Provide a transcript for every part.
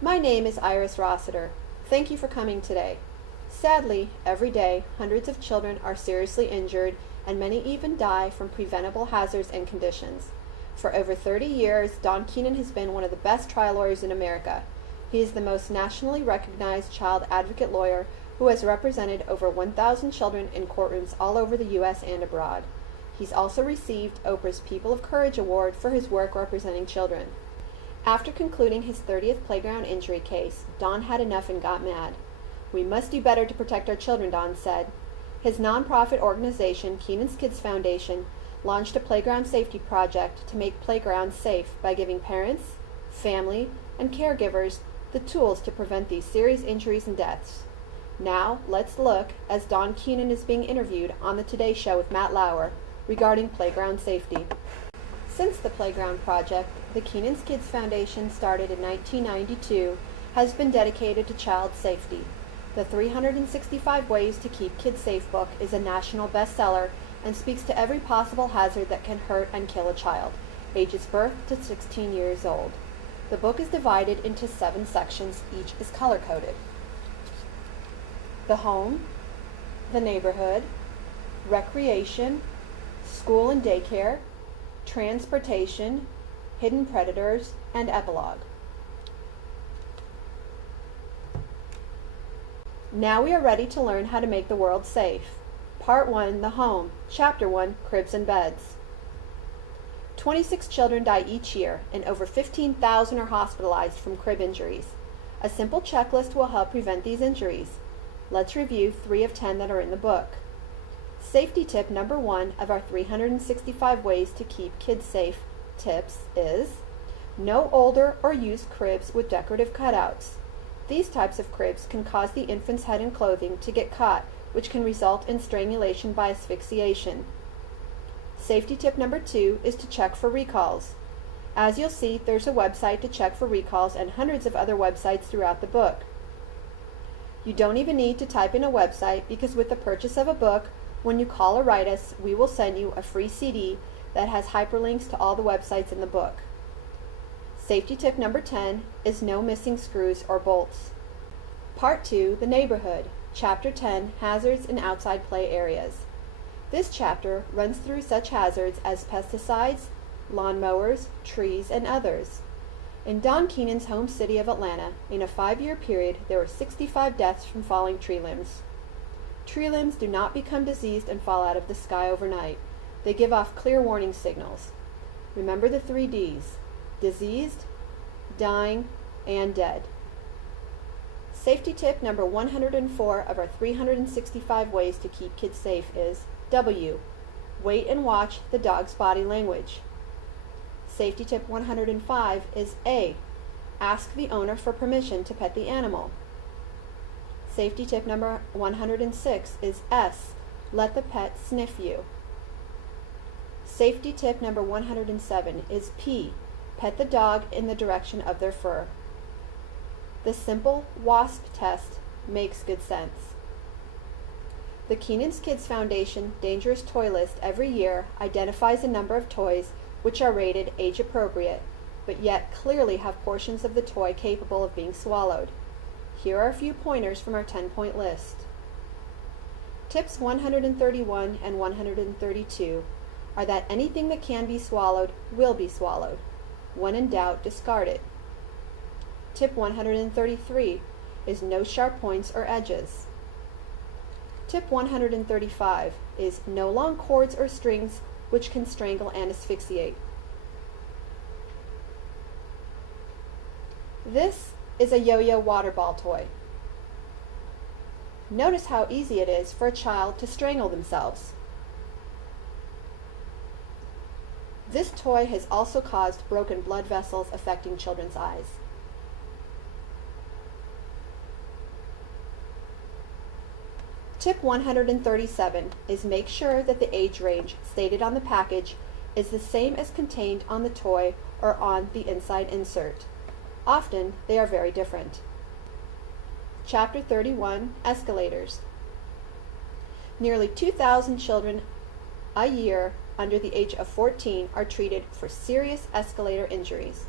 My name is Iris Rossiter. Thank you for coming today. Sadly, every day, hundreds of children are seriously injured and many even die from preventable hazards and conditions. For over 30 years, Don Keenan has been one of the best trial lawyers in America. He is the most nationally recognized child advocate lawyer who has represented over 1,000 children in courtrooms all over the U.S. and abroad. He's also received Oprah's People of Courage Award for his work representing children. After concluding his 30th playground injury case, Don had enough and got mad. "We must do better to protect our children," Don said. His nonprofit organization, Keenan's Kids Foundation, launched a playground safety project to make playgrounds safe by giving parents, family, and caregivers the tools to prevent these serious injuries and deaths. Now, let's look as Don Keenan is being interviewed on the Today Show with Matt Lauer regarding playground safety. Since the Playground Project, the Keenan's Kids Foundation, started in 1992, has been dedicated to child safety. The 365 Ways to Keep Kids Safe book is a national bestseller and speaks to every possible hazard that can hurt and kill a child, ages birth to 16 years old. The book is divided into 7 sections, each is color-coded. The home, the neighborhood, recreation, school and daycare, transportation, hidden predators, and epilogue. Now we are ready to learn how to make the world safe. Part 1, the home. Chapter 1, cribs and beds. 26 children die each year, and over 15,000 are hospitalized from crib injuries. A simple checklist will help prevent these injuries. Let's review 3 of 10 that are in the book. Safety tip number 1 of our 365 Ways to Keep Kids Safe tips is: no older or used cribs with decorative cutouts. These types of cribs can cause the infant's head and clothing to get caught, which can result in strangulation by asphyxiation. Safety tip number 2 is to check for recalls. As you'll see, there's a website to check for recalls and hundreds of other websites throughout the book. You don't even need to type in a website, because with the purchase of a book, when you call or write us, we will send you a free CD that has hyperlinks to all the websites in the book. Safety tip number 10 is no missing screws or bolts. Part 2, the neighborhood. Chapter 10, hazards in outside play areas. This chapter runs through such hazards as pesticides, lawn mowers, trees, and others. In Don Keenan's home city of Atlanta, in a 5-year period, there were 65 deaths from falling tree limbs. Tree limbs do not become diseased and fall out of the sky overnight. They give off clear warning signals. Remember the 3 Ds: diseased, dying, and dead. Safety tip number 104 of our 365 Ways to Keep Kids Safe is W. Wait and watch the dog's body language. Safety tip 105 is A. Ask the owner for permission to pet the animal. Safety tip number 106 is S. Let the pet sniff you. Safety tip number 107 is P. Pet the dog in the direction of their fur. The simple WASP test makes good sense. The Keenan's Kids Foundation Dangerous Toy List every year identifies a number of toys which are rated age appropriate, but yet clearly have portions of the toy capable of being swallowed. Here are a few pointers from our 10-point list. Tips 131 and 132 are that anything that can be swallowed will be swallowed. When in doubt, discard it. Tip 133 is no sharp points or edges. Tip 135 is no long cords or strings which can strangle and asphyxiate. This is a yo-yo water ball toy. Notice how easy it is for a child to strangle themselves. This toy has also caused broken blood vessels affecting children's eyes. Tip 137 is make sure that the age range stated on the package is the same as contained on the toy or on the inside insert. Often, they are very different. Chapter 31, Escalators. Nearly 2,000 children a year under the age of 14 are treated for serious escalator injuries.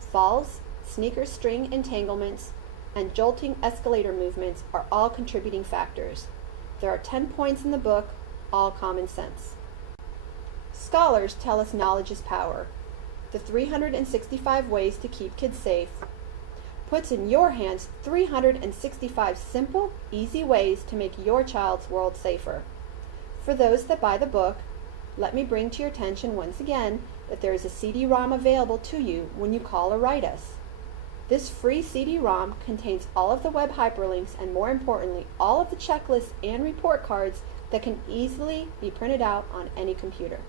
Falls, sneaker string entanglements, and jolting escalator movements are all contributing factors. There are 10 points in the book, all common sense. Scholars tell us knowledge is power. The 365 Ways to Keep Kids Safe puts in your hands 365 simple, easy ways to make your child's world safer. For those that buy the book, let me bring to your attention once again that there is a CD-ROM available to you when you call or write us. This free CD-ROM contains all of the web hyperlinks and, more importantly, all of the checklists and report cards that can easily be printed out on any computer.